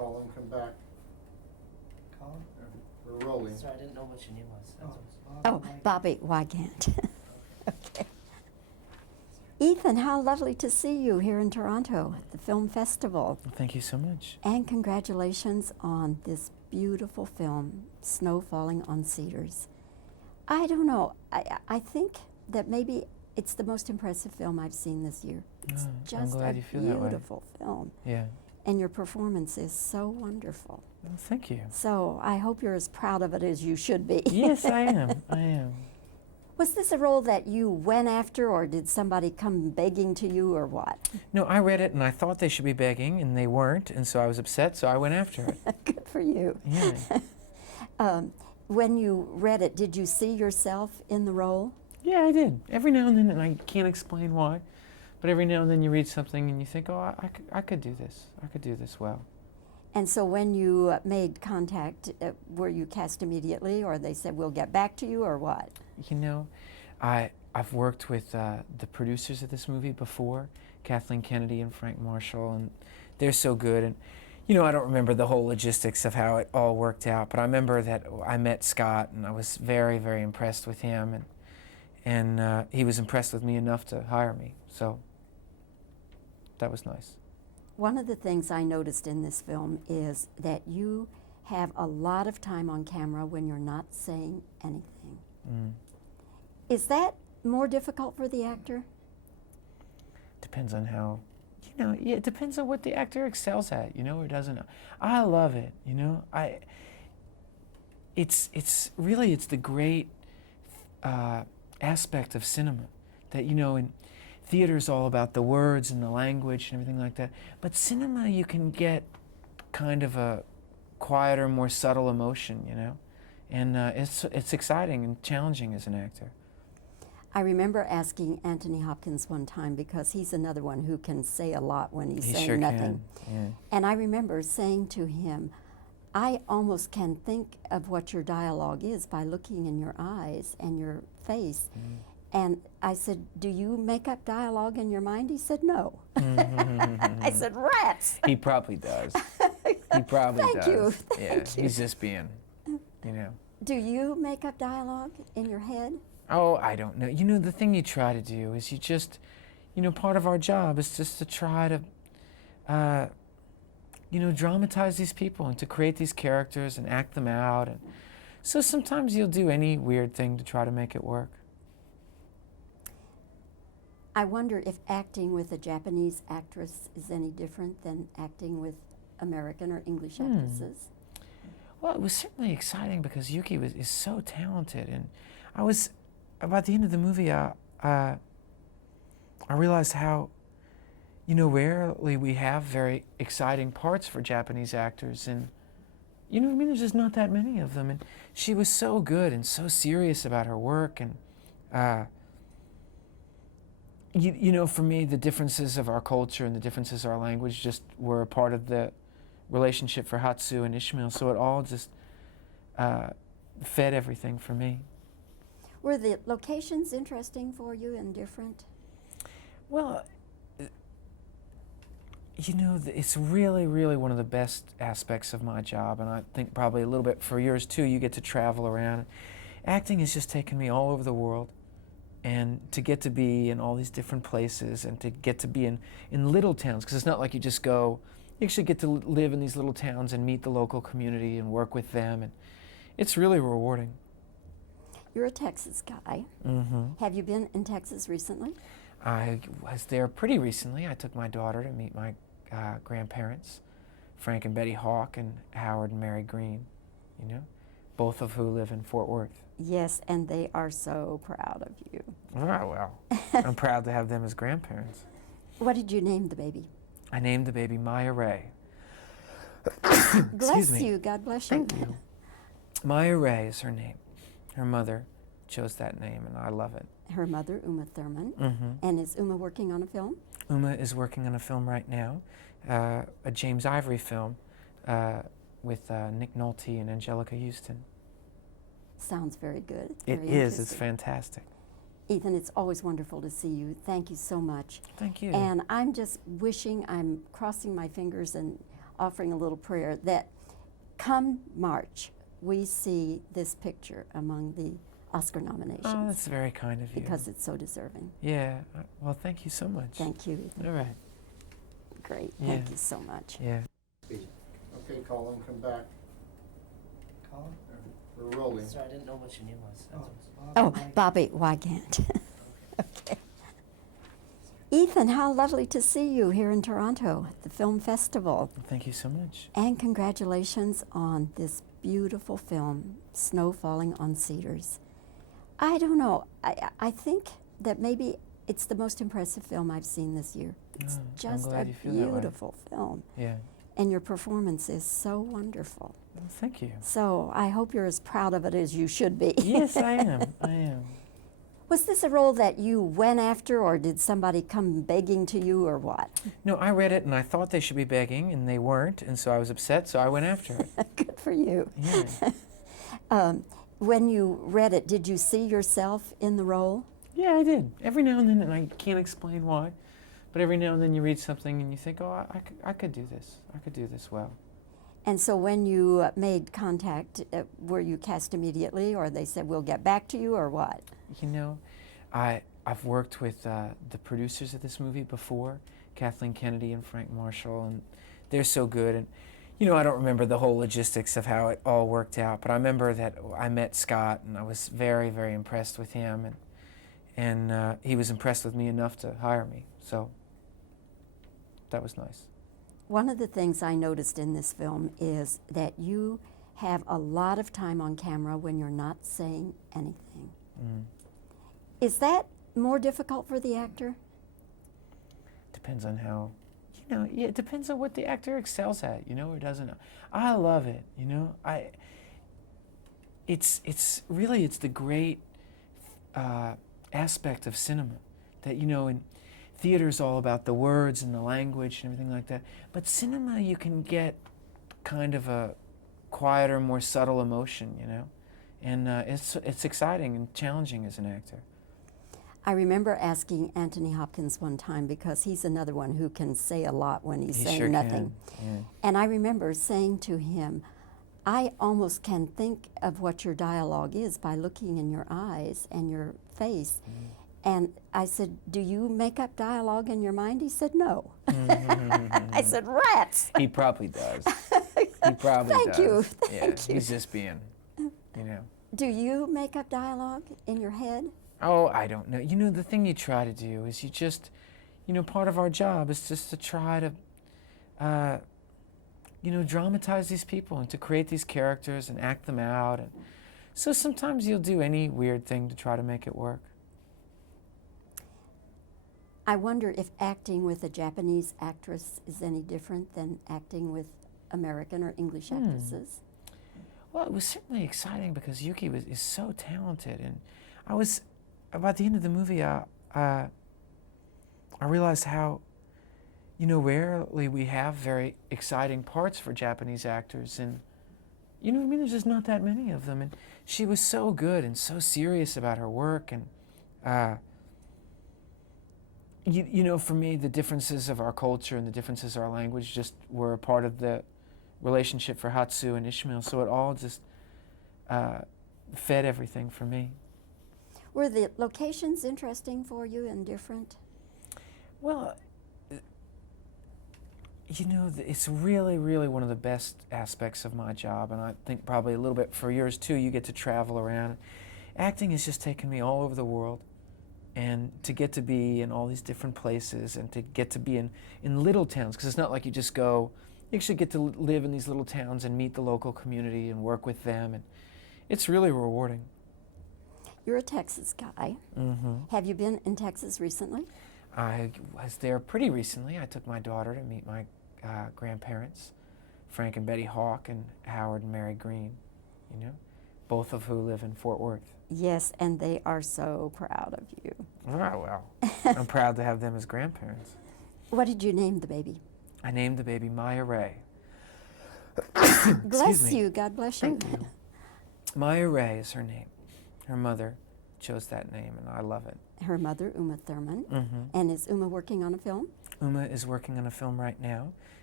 call and come back. Colin? We're rolling. Sorry, I didn't know what your name was. Oh, Bobbie Wygant. Okay. Ethan, how lovely to see you here in Toronto at the Film Festival. Well, thank you so much. And congratulations on this beautiful film, Snow Falling on Cedars. I don't know, I think that maybe it's the most impressive film I've seen this year. It's I'm just glad a you feel that way. beautiful film. Yeah. And your performance is so wonderful. Well, thank you. So I hope you're as proud of it as you should be. Yes, I am. I am. Was this a role that you went after, or did somebody come begging to you, or what? No, I read it and I thought they should be begging, and they weren't, and so I was upset, so I went after it. Good for you. Yeah. When you read it, did you see yourself in the role? Yeah, I did. Every now and then, and I can't explain why, but every now and then you read something and you think, oh, I could do this. I could do this well. And so when you made contact, were you cast immediately, or they said, we'll get back to you, or what? You know, I've worked with the producers of this movie before, Kathleen Kennedy and Frank Marshall, and they're so good. And you know, I don't remember the whole logistics of how it all worked out, but I remember that I met Scott, and I was very, very impressed with him, and he was impressed with me enough to hire me. So that was nice. One of the things I noticed in this film is that you have a lot of time on camera when you're not saying anything. Mm. Is that more difficult for the actor? Depends on how, you know, yeah, it depends on what the actor excels at, you know, or doesn't. I love it, you know. It's really the great aspect of cinema that, you know, in theater's all about the words and the language and everything like that. But cinema, you can get kind of a quieter, more subtle emotion, you know? And it's exciting and challenging as an actor. I remember asking Anthony Hopkins one time, because he's another one who can say a lot when he's saying sure nothing. Can. Yeah. And I remember saying to him, I almost can think of what your dialogue is by looking in your eyes and your face. Mm. And I said, do you make up dialogue in your mind? He said, no. I said, rats. He probably does. He probably Thank does. you. Yeah, Thank you. he's just being, you know. Do you make up dialogue in your head? Oh, I don't know. You know, the thing you try to do is you just, you know, part of our job is just to try to, you know, dramatize these people and to create these characters and act them out. And so sometimes you'll do any weird thing to try to make it work. I wonder if acting with a Japanese actress is any different than acting with American or English actresses. Well, it was certainly exciting because Yuki is so talented, and I was, about the end of the movie, I realized how, you know, rarely we have very exciting parts for Japanese actors, and you know what I mean, there's just not that many of them, and she was so good and so serious about her work, and you know, for me, the differences of our culture and the differences of our language just were a part of the relationship for Hatsu and Ishmael, so it all just fed everything for me. Were the locations interesting for you and different? Well, you know, it's really, really one of the best aspects of my job, and I think probably a little bit for yours too. You get to travel around. Acting has just taken me all over the world, and to get to be in all these different places and to get to be in little towns, because it's not like you just go, you actually get to live in these little towns and meet the local community and work with them, and it's really rewarding. You're a Texas guy. Mm-hmm. Have you been in Texas recently? I was there pretty recently. I took my daughter to meet my grandparents, Frank and Betty Hawke and Howard and Mary Green, you know, both of who live in Fort Worth. Yes, and they are so proud of you. Oh, well, I'm proud to have them as grandparents. What did you name the baby? I named the baby Maya Ray. Bless you. God bless you. Thank you. Maya Ray is her name. Her mother chose that name, and I love it. Her mother, Uma Thurman. Mm-hmm. And is Uma working on a film? Uma is working on a film right now, a James Ivory film with Nick Nolte and Angelica Houston. Sounds very good. It Very is. It's interesting. fantastic. Ethan, it's always wonderful to see you. Thank you so much. Thank you. And I'm just wishing, I'm crossing my fingers and offering a little prayer that come March, we see this picture among the Oscar nominations. Oh, that's very kind of you. Because it's so deserving. Yeah. Well, thank you so much. Thank you, Ethan. All right. Great. Yeah. Thank you so much. Yeah. Okay, Colin, come back. Colin? We're rolling. Sorry, I didn't know what your name was. That's Oh, all. Bobbie Wygant. Okay. Ethan, how lovely to see you here in Toronto at the Film Festival. Thank you so much. And congratulations on this beautiful film, Snow Falling on Cedars. I don't know, I think that maybe it's the most impressive film I've seen this year. It's I'm just glad a you feel that way. beautiful film. Yeah. And your performance is so wonderful. Well, thank you. So I hope you're as proud of it as you should be. Yes, I am. I am. Was this a role that you went after, or did somebody come begging to you, or what? No, I read it and I thought they should be begging, and they weren't, and so I was upset, so I went after it. Good for you. Yeah. When you read it, did you see yourself in the role? Yeah, I did. Every now and then, and I can't explain why, but every now and then you read something and you think, oh, I could do this. I could do this well. And so when you made contact, were you cast immediately, or they said, we'll get back to you, or what? You know, I've worked with the producers of this movie before, Kathleen Kennedy and Frank Marshall, and they're so good. And you know, I don't remember the whole logistics of how it all worked out, but I remember that I met Scott, and I was very, very impressed with him, and he was impressed with me enough to hire me. So that was nice. One of the things I noticed in this film is that you have a lot of time on camera when you're not saying anything. Mm. Is that more difficult for the actor? Depends on how, you know, yeah, it depends on what the actor excels at, you know, or doesn't. I love it, you know. It's really the great aspect of cinema that, you know, in theater's all about the words and the language and everything like that. But cinema, you can get kind of a quieter, more subtle emotion, you know. And it's exciting and challenging as an actor. I remember asking Anthony Hopkins one time, because he's another one who can say a lot when he's saying sure nothing. Can. Yeah. And I remember saying to him, I almost can think of what your dialogue is by looking in your eyes and your face. Mm. And I said, do you make up dialogue in your mind? He said, no. I said, rats. He probably does. He probably Thank does. you. Yeah, Thank you. he's just being, you know. Do you make up dialogue in your head? Oh, I don't know. You know, the thing you try to do is you just, you know, part of our job is just to try to, you know, dramatize these people and to create these characters and act them out. And so sometimes you'll do any weird thing to try to make it work. I wonder if acting with a Japanese actress is any different than acting with American or English actresses. Well, it was certainly exciting because Yuki is so talented, and I was, about the end of the movie, I realized how, you know, rarely we have very exciting parts for Japanese actors, and you know what I mean, there's just not that many of them, and she was so good and so serious about her work, and you know, for me, the differences of our culture and the differences of our language just were a part of the relationship for Hatsu and Ishmael, so it all just fed everything for me. Were the locations interesting for you and different? Well, you know, it's really, really one of the best aspects of my job, and I think probably a little bit for yours too. You get to travel around. Acting has just taken me all over the world, and to get to be in all these different places and to get to be in little towns, because it's not like you just go, you actually get to live in these little towns and meet the local community and work with them, and it's really rewarding. You're a Texas guy. Mm-hmm. Have you been in Texas recently? I was there pretty recently. I took my daughter to meet my grandparents, Frank and Betty Hawke and Howard and Mary Green, you know, both of who live in Fort Worth. Yes, and they are so proud of you. Oh, well, I'm proud to have them as grandparents. What did you name the baby? I named the baby Maya Ray. Bless you. God bless you. Thank you. Maya Ray is her name. Her mother chose that name, and I love it. Her mother, Uma Thurman. Mm-hmm. And is Uma working on a film? Uma is working on a film right now.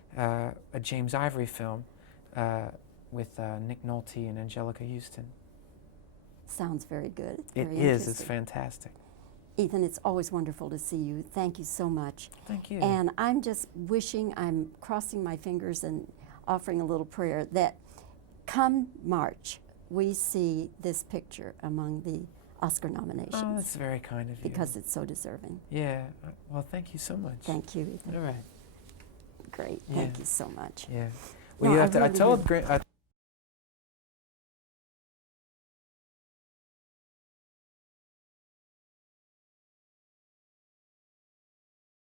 a James Ivory film with Nick Nolte and Angelica Houston. Sounds very good. It's It very is. It's interesting. fantastic. Ethan, it's always wonderful to see you. Thank you so much. Thank you. And I'm just wishing, I'm crossing my fingers and offering a little prayer that come March, we see this picture among the Oscar nominations. Oh, that's very kind of you. Because it's so deserving. Yeah. Well, thank you so much. Thank you, Ethan. All right. Great. Yeah. Thank you so much. Yeah. Well, No, you I have to. I really told do. I